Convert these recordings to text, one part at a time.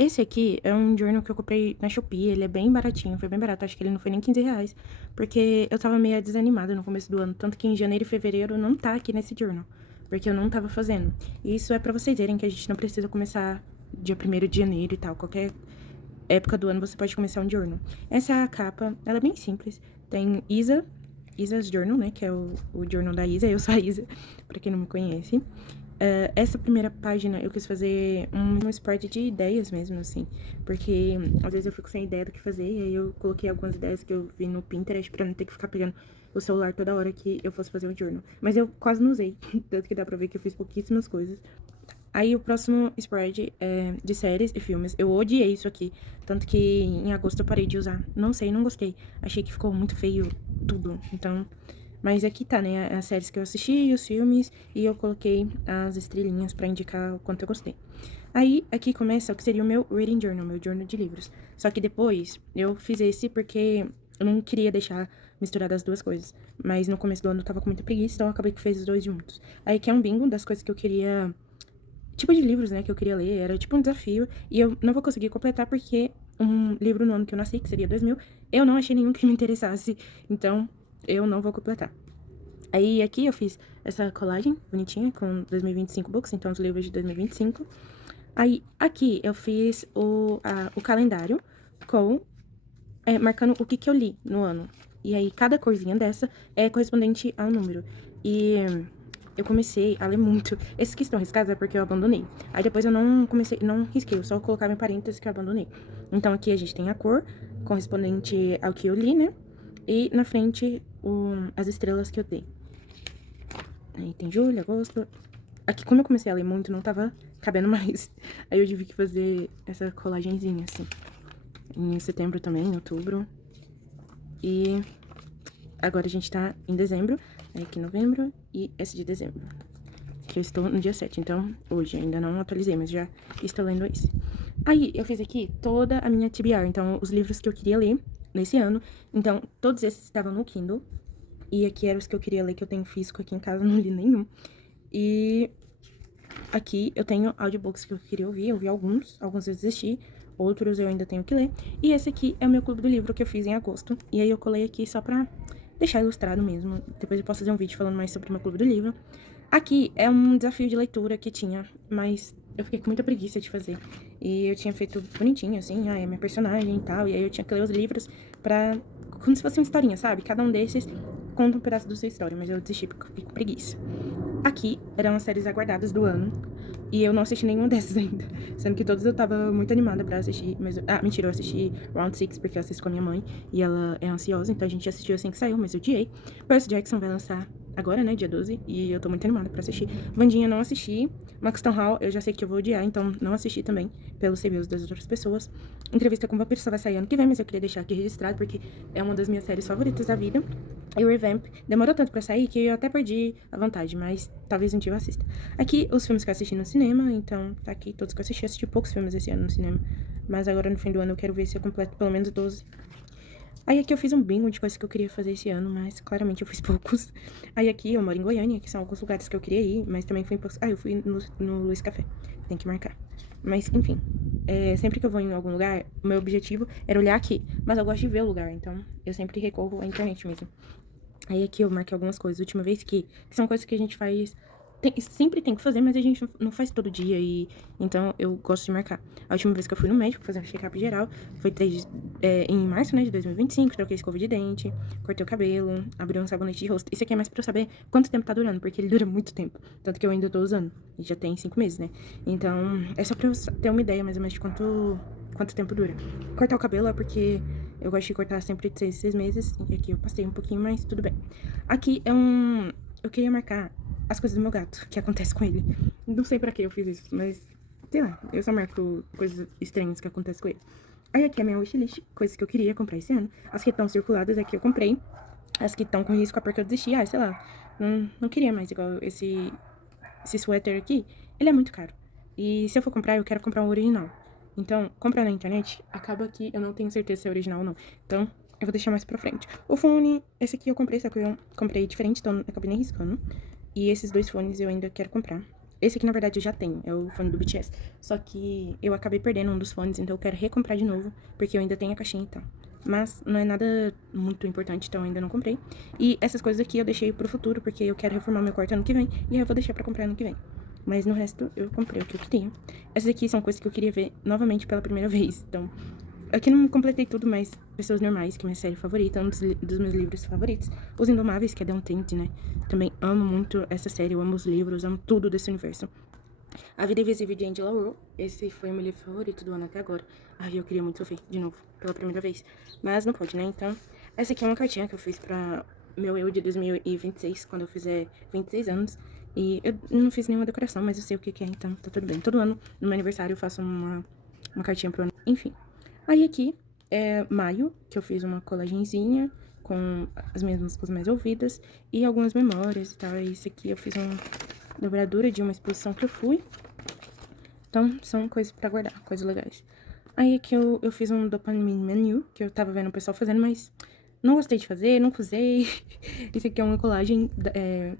Esse aqui é um journal que eu comprei na Shopee, ele é bem baratinho, foi bem barato, acho que ele não foi nem R$ 15, porque eu tava meio desanimada no começo do ano, tanto que em janeiro e fevereiro não tá aqui nesse journal, porque eu não tava fazendo. E isso é pra vocês verem que a gente não precisa começar dia 1º de janeiro e tal, qualquer época do ano você pode começar um journal. Essa é a capa, ela é bem simples, tem Isa's Journal, né, que é o journal da Isa, eu sou a Isa, pra quem não me conhece. Essa primeira página eu quis fazer um spread de ideias mesmo, assim. Porque às vezes eu fico sem ideia do que fazer, e aí eu coloquei algumas ideias que eu vi no Pinterest pra não ter que ficar pegando o celular toda hora que eu fosse fazer o journal. Mas eu quase não usei, tanto que dá pra ver que eu fiz pouquíssimas coisas. Aí o próximo spread é de séries e filmes. Eu odiei isso aqui, tanto que em agosto eu parei de usar. Não sei, não gostei. Achei que ficou muito feio tudo, então... Mas aqui tá, né, as séries que eu assisti, os filmes, e eu coloquei as estrelinhas pra indicar o quanto eu gostei. Aí, aqui começa o que seria o meu reading journal, meu journal de livros. Só que depois, eu fiz esse porque eu não queria deixar misturado as duas coisas. Mas no começo do ano eu tava com muita preguiça, então eu acabei que fez os dois juntos. Aí aqui é um bingo das coisas que eu queria... Tipo de livros, né, que eu queria ler, era tipo um desafio. E eu não vou conseguir completar porque um livro no ano que eu nasci, que seria 2000, eu não achei nenhum que me interessasse. Então, eu não vou completar. Aí aqui eu fiz essa colagem bonitinha com 2025 books, então os livros de 2025. Aí aqui eu fiz o calendário com marcando o que eu li no ano. E aí cada corzinha dessa é correspondente ao número. E eu comecei a ler muito. Esses que estão riscados é porque eu abandonei. Aí depois eu não comecei, não risquei, eu só colocava em parênteses que eu abandonei. Então aqui a gente tem a cor correspondente ao que eu li, né? E na frente as estrelas que eu dei. Aí tem julho, agosto. Aqui, como eu comecei a ler muito, não tava cabendo mais. Aí eu tive que fazer essa colagenzinha, assim. Em setembro também, em outubro. E agora a gente tá em dezembro. Aí aqui novembro e esse de dezembro. Que eu estou no dia 7, então hoje ainda não atualizei, mas já estou lendo esse. Aí eu fiz aqui toda a minha TBR, então os livros que eu queria ler nesse ano. Então todos esses estavam no Kindle. E aqui eram os que eu queria ler, que eu tenho físico aqui em casa, não li nenhum. E aqui eu tenho audiobooks que eu queria ouvir, eu vi alguns eu desisti, outros eu ainda tenho que ler. E esse aqui é o meu clube do livro que eu fiz em agosto. E aí eu colei aqui só pra deixar ilustrado mesmo. Depois eu posso fazer um vídeo falando mais sobre o meu clube do livro. Aqui é um desafio de leitura que tinha, mas eu fiquei com muita preguiça de fazer. E eu tinha feito bonitinho, assim, é minha personagem e tal. E aí eu tinha que ler os livros pra... como se fosse uma historinha, sabe? Cada um desses conta um pedaço da sua história, mas eu desisti porque eu fiquei com preguiça. Aqui eram as séries aguardadas do ano. E eu não assisti nenhuma dessas ainda. Sendo que todas eu tava muito animada pra assistir. Mas, mentira, eu assisti Round 6 porque eu assisto com a minha mãe. E ela é ansiosa, então a gente assistiu assim que saiu, mas eu odiei. Percy Jackson vai lançar agora, né, dia 12. E eu tô muito animada pra assistir. Wandinha não assisti. Maxton Hall eu já sei que eu vou odiar, então não assisti também. Pelos reviews das outras pessoas. Entrevista com o Vampiro só vai sair ano que vem, mas eu queria deixar aqui registrado porque é uma das minhas séries favoritas da vida. E o Revamp demorou tanto pra sair que eu até perdi a vontade, mas talvez um dia eu assista. Aqui, os filmes que eu assisti no cinema, então tá aqui todos que eu assisti. Assisti poucos filmes esse ano no cinema, mas agora no fim do ano eu quero ver se eu completo pelo menos 12. Aí aqui eu fiz um bingo de coisas que eu queria fazer esse ano, mas claramente eu fiz poucos. Aí aqui eu moro em Goiânia, que são alguns lugares que eu queria ir, mas também fui em poucos... eu fui no Luiz Café, tem que marcar. Mas, enfim, sempre que eu vou em algum lugar, o meu objetivo era olhar aqui, mas eu gosto de ver o lugar, então eu sempre recorro à internet mesmo. Aí aqui eu marquei algumas coisas. A última vez que são coisas que a gente faz... sempre tem que fazer, mas a gente não faz todo dia. Então eu gosto de marcar. A última vez que eu fui no médico fazer um check-up geral foi em março, né, de 2025. Troquei escova de dente, cortei o cabelo, abri um sabonete de rosto. Isso aqui é mais pra eu saber quanto tempo tá durando, porque ele dura muito tempo. Tanto que eu ainda tô usando. E já tem 5 meses, né? Então é só pra eu ter uma ideia mais ou menos de quanto tempo dura. Cortar o cabelo é porque eu gosto de cortar sempre de 6 meses. E aqui eu passei um pouquinho, mas tudo bem. Aqui é eu queria marcar as coisas do meu gato, que acontece com ele. Não sei pra que eu fiz isso, mas... sei lá, eu só marco coisas estranhas que acontecem com ele. Aí aqui é a minha wishlist, coisas que eu queria comprar esse ano. As que estão circuladas aqui eu comprei. As que estão com risco é porque eu desisti. Sei lá, não queria mais igual esse suéter aqui. Ele é muito caro. E se eu for comprar, eu quero comprar um original. Então, comprar na internet, acaba que eu não tenho certeza se é original ou não. Então, eu vou deixar mais pra frente. O fone, esse aqui eu comprei, só que eu comprei diferente, então eu acabei nem riscando. E esses dois fones eu ainda quero comprar. Esse aqui, na verdade, eu já tenho, é o fone do BTS. Só que eu acabei perdendo um dos fones, então eu quero recomprar de novo, porque eu ainda tenho a caixinha e tal. Mas não é nada muito importante, então eu ainda não comprei. E essas coisas aqui eu deixei pro futuro, porque eu quero reformar meu quarto ano que vem, e aí eu vou deixar pra comprar ano que vem. Mas no resto, eu comprei o que eu queria. Essas aqui são coisas que eu queria ver novamente pela primeira vez, então... Aqui não completei tudo, mas Pessoas Normais, que é minha série favorita, um dos meus livros favoritos. Os Indomáveis, que é Don't Tente, né? Também amo muito essa série, eu amo os livros, amo tudo desse universo. A Vida Invisível de Angela Rue, esse foi o meu livro favorito do ano até agora. Ai, eu queria muito ver de novo, pela primeira vez. Mas não pode, né? Então, essa aqui é uma cartinha que eu fiz pra meu eu de 2026, quando eu fizer 26 anos. E eu não fiz nenhuma decoração, mas eu sei o que é, então tá tudo bem. Todo ano, no meu aniversário, eu faço uma cartinha pro ano. Enfim. Aí aqui é maio, que eu fiz uma colagenzinha com as minhas músicas mais ouvidas e algumas memórias e tal. Esse aqui eu fiz uma dobradura de uma exposição que eu fui. Então, são coisas pra guardar, coisas legais. Aí aqui eu fiz um dopamine menu, que eu tava vendo o pessoal fazendo, mas não gostei de fazer, não usei. Esse aqui é uma colagem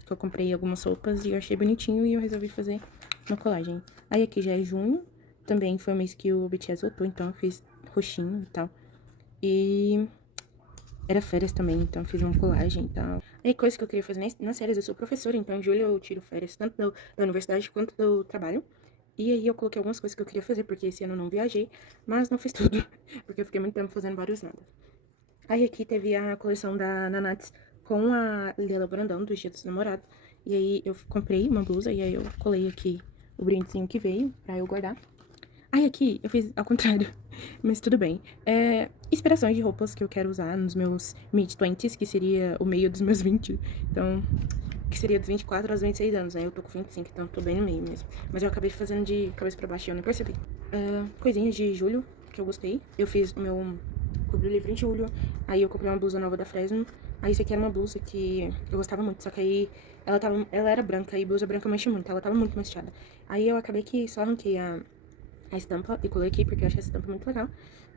que eu comprei algumas roupas e eu achei bonitinho e eu resolvi fazer uma colagem. Aí aqui já é junho, também foi o mês que o BTS voltou, então eu fiz roxinho e tal. E era férias também, então eu fiz uma colagem e tal. Aí coisa que eu queria fazer nas férias, eu sou professora, então em julho eu tiro férias tanto da universidade quanto do trabalho. E aí eu coloquei algumas coisas que eu queria fazer, porque esse ano eu não viajei, mas não fiz tudo, porque eu fiquei muito tempo fazendo vários nada. Aí aqui teve a coleção da Nanats com a Lela Brandão, do Dia dos Namorados. E aí eu comprei uma blusa e aí eu colei aqui o brindezinho que veio pra eu guardar. Aí aqui eu fiz ao contrário, mas tudo bem. Inspirações de roupas que eu quero usar nos meus mid-20s, que seria o meio dos meus 20. Então, que seria dos 24 aos 26 anos, né? Eu tô com 25, então tô bem no meio mesmo. Mas eu acabei fazendo de cabeça pra baixo e eu nem percebi. Coisinhas de julho, que eu gostei. Eu fiz o meu clube do livro em julho. Aí eu comprei uma blusa nova da Fresno. Aí isso aqui era uma blusa que eu gostava muito, só que aí ela era branca e blusa branca mancha muito, ela tava muito manchada. Aí eu acabei que só arranquei a estampa e colei aqui, porque eu achei essa estampa muito legal.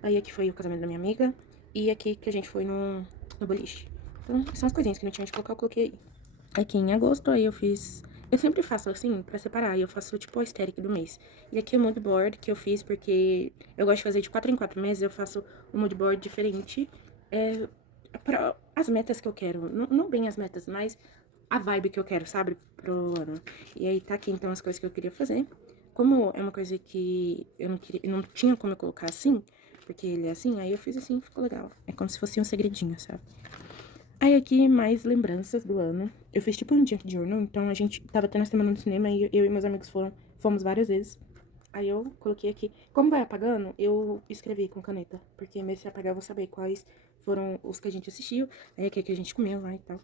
Aí aqui foi o casamento da minha amiga. E aqui que a gente foi no boliche. Então, são as coisinhas que não tinha onde colocar, eu coloquei aí. Aqui em agosto, aí eu fiz... Eu sempre faço assim, pra separar. Eu faço, tipo, a aesthetic do mês. E aqui é o mood board que eu fiz, porque eu gosto de fazer de 4 em 4 meses. Eu faço um mood board diferente. Pra as metas que eu quero. Não bem as metas, mas a vibe que eu quero, sabe? Pro ano. E aí tá aqui, então, as coisas que eu queria fazer. Como é uma coisa que eu não tinha como eu colocar assim, porque ele é assim, aí eu fiz assim, ficou legal. É como se fosse um segredinho, sabe? Aí aqui, mais lembranças do ano. Eu fiz tipo um junk journal, então a gente tava tendo a semana no cinema e eu e meus amigos fomos várias vezes. Aí eu coloquei aqui. Como vai apagando, eu escrevi com caneta, porque mesmo se apagar eu vou saber quais foram os que a gente assistiu, aí aqui que a gente comeu lá e tal.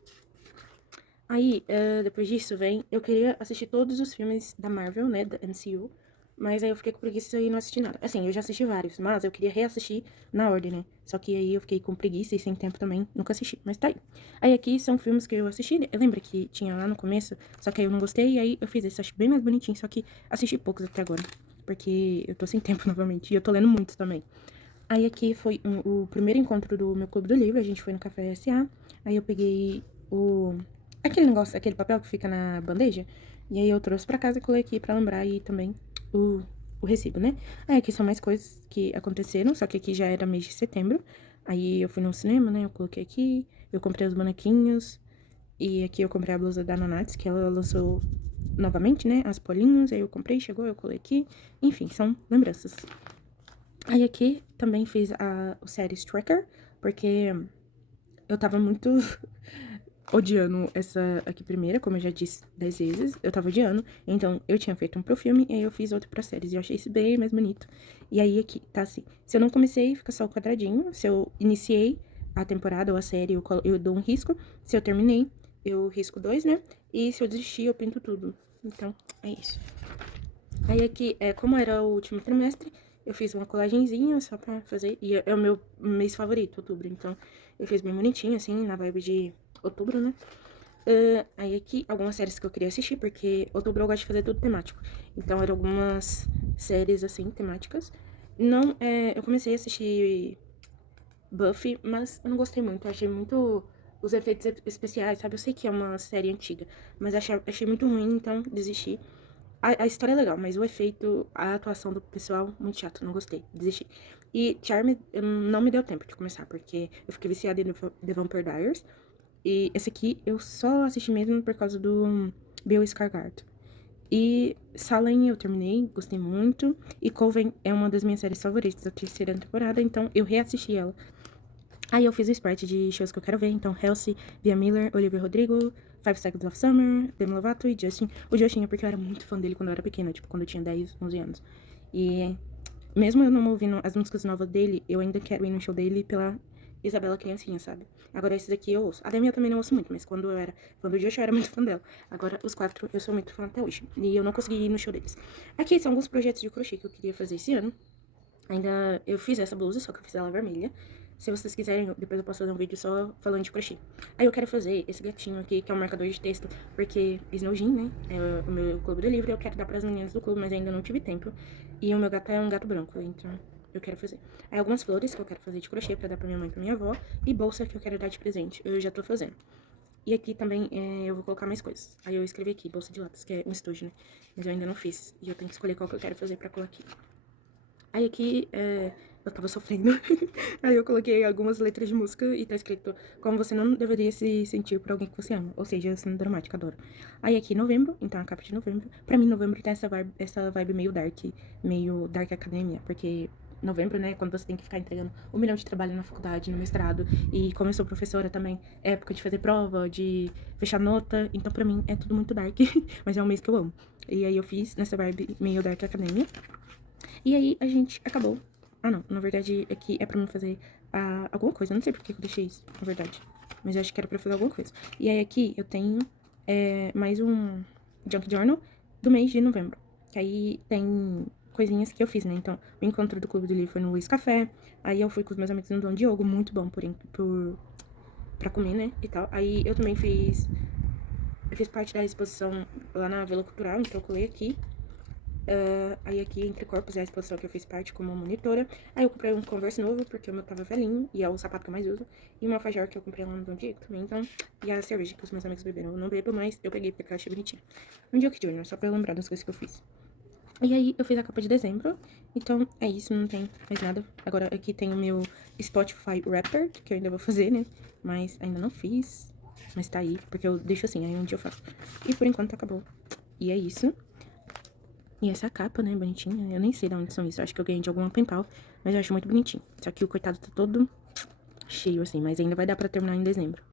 Aí, depois disso, eu queria assistir todos os filmes da Marvel, né, da MCU, mas aí eu fiquei com preguiça e não assisti nada. Assim, eu já assisti vários, mas eu queria reassistir na ordem, né? Só que aí eu fiquei com preguiça e sem tempo também, nunca assisti, mas tá aí. Aí aqui são filmes que eu assisti, lembra que tinha lá no começo, só que aí eu não gostei, e aí eu fiz esse, acho bem mais bonitinho, só que assisti poucos até agora, porque eu tô sem tempo novamente, e eu tô lendo muitos também. Aí aqui foi o primeiro encontro do meu clube do livro, a gente foi no Café SA, aí eu peguei aquele negócio, aquele papel que fica na bandeja, e aí eu trouxe pra casa e colei aqui pra lembrar e também o, o recibo, né? Aí aqui são mais coisas que aconteceram, só que aqui já era mês de setembro, aí eu fui no cinema, né, eu coloquei aqui, eu comprei os bonequinhos, e aqui eu comprei a blusa da Nanats, que ela lançou novamente, né, as polinhos, aí eu comprei, chegou, eu colei aqui, enfim, são lembranças. Aí aqui também fiz o Series Tracker, porque eu tava muito odiando essa aqui primeira, como eu já disse 10 vezes, eu tava odiando. Então, eu tinha feito um pro filme, e aí eu fiz outro pra séries, e eu achei isso bem mais bonito. E aí aqui, tá assim, se eu não comecei, fica só o quadradinho. Se eu iniciei a temporada ou a série, eu dou um risco. Se eu terminei, eu risco 2, né? E se eu desistir, eu pinto tudo. Então, é isso. Aí aqui, como era o último trimestre, eu fiz uma colagenzinha só pra fazer. E é o meu mês favorito, outubro. Então, eu fiz bem bonitinho, assim, na vibe de outubro, né? Aí aqui, algumas séries que eu queria assistir, porque outubro eu gosto de fazer tudo temático. Então, eram algumas séries, assim, temáticas. Não, eu comecei a assistir Buffy, mas eu não gostei muito. Eu achei muito os efeitos especiais, sabe? Eu sei que é uma série antiga, mas achei muito ruim, então desisti. A história é legal, mas o efeito, a atuação do pessoal, muito chato, não gostei, desisti. E Charmed não me deu tempo de começar, porque eu fiquei viciada em The Vampire Diaries. E esse aqui eu só assisti mesmo por causa do Bill Skarsgård. E Salem eu terminei, gostei muito. E Coven é uma das minhas séries favoritas da terceira temporada, então eu reassisti ela. Aí eu fiz o sprite de shows que eu quero ver, então Halsey, Via Miller, Olivia Rodrigo, Five Seconds of Summer, Demi Lovato e Justin. O Justin é porque eu era muito fã dele quando eu era pequena, tipo, quando eu tinha 10, 11 anos. E mesmo eu não ouvindo as músicas novas dele, eu ainda quero ir no show dele pela Isabela criancinha, sabe? Agora esse daqui eu ouço. A Demi eu também não ouço muito, mas quando o Joshua eu era muito fã dela. Agora os quatro eu sou muito fã até hoje. E eu não consegui ir no show deles. Aqui são alguns projetos de crochê que eu queria fazer esse ano. Ainda eu fiz essa blusa, só que eu fiz ela vermelha. Se vocês quiserem, depois eu posso fazer um vídeo só falando de crochê. Aí eu quero fazer esse gatinho aqui, que é um marcador de texto, porque Snowjin, né, é o meu clube do livro, eu quero dar pras meninas do clube, mas ainda não tive tempo. E o meu gato é um gato branco, então eu quero fazer. Aí algumas flores que eu quero fazer de crochê pra dar pra minha mãe e pra minha avó, e bolsa que eu quero dar de presente, eu já tô fazendo. E aqui também eu vou colocar mais coisas. Aí eu escrevi aqui, bolsa de lápis, que é um estojo, né, mas eu ainda não fiz. E eu tenho que escolher qual que eu quero fazer pra colar aqui. Aí aqui, eu tava sofrendo. Aí eu coloquei algumas letras de música e tá escrito como você não deveria se sentir por alguém que você ama. Ou seja, sendo dramática, adoro. Aí aqui, novembro, então a capa de novembro. Pra mim, novembro tem essa vibe meio dark academia. Porque novembro, né, quando você tem que ficar entregando 1 milhão de trabalho na faculdade, no mestrado. E como eu sou professora também, é época de fazer prova, de fechar nota. Então pra mim é tudo muito dark. Mas é um mês que eu amo. E aí eu fiz nessa vibe meio dark academia. E aí a gente acabou. Ah, não. Na verdade, aqui é pra mim fazer alguma coisa. Eu não sei por que eu deixei isso, na verdade. Mas eu acho que era pra fazer alguma coisa. E aí aqui eu tenho mais um Junk Journal do mês de novembro. Que aí tem coisinhas que eu fiz, né? Então, o encontro do Clube do Livro foi no Luiz Café. Aí eu fui com os meus amigos no Dom Diogo, muito bom pra comer, né? E tal. Aí eu também fiz... Eu fiz parte da exposição lá na Vila Cultural, então eu colei aqui. Aí aqui, Entre Corpos, é a exposição que eu fiz parte como monitora. Aí eu comprei um Converse novo, porque o meu tava velhinho, e é o sapato que eu mais uso. E uma alfajor que eu comprei lá no Dom Diego também, então. E a cerveja que os meus amigos beberam. Eu não bebo, mas eu peguei porque eu achei bonitinho. Um Joke Junior, só pra eu lembrar das coisas que eu fiz. E aí eu fiz a capa de dezembro, então é isso, não tem mais nada. Agora aqui tem o meu Spotify Wrapper, que eu ainda vou fazer, né? Mas ainda não fiz, mas tá aí, porque eu deixo assim, aí um dia eu faço. E por enquanto acabou. E é isso. E essa capa, né, bonitinha, eu nem sei de onde são isso, eu acho que eu ganhei de alguma penpal, mas eu acho muito bonitinho. Só que o coitado tá todo cheio, assim, mas ainda vai dar pra terminar em dezembro.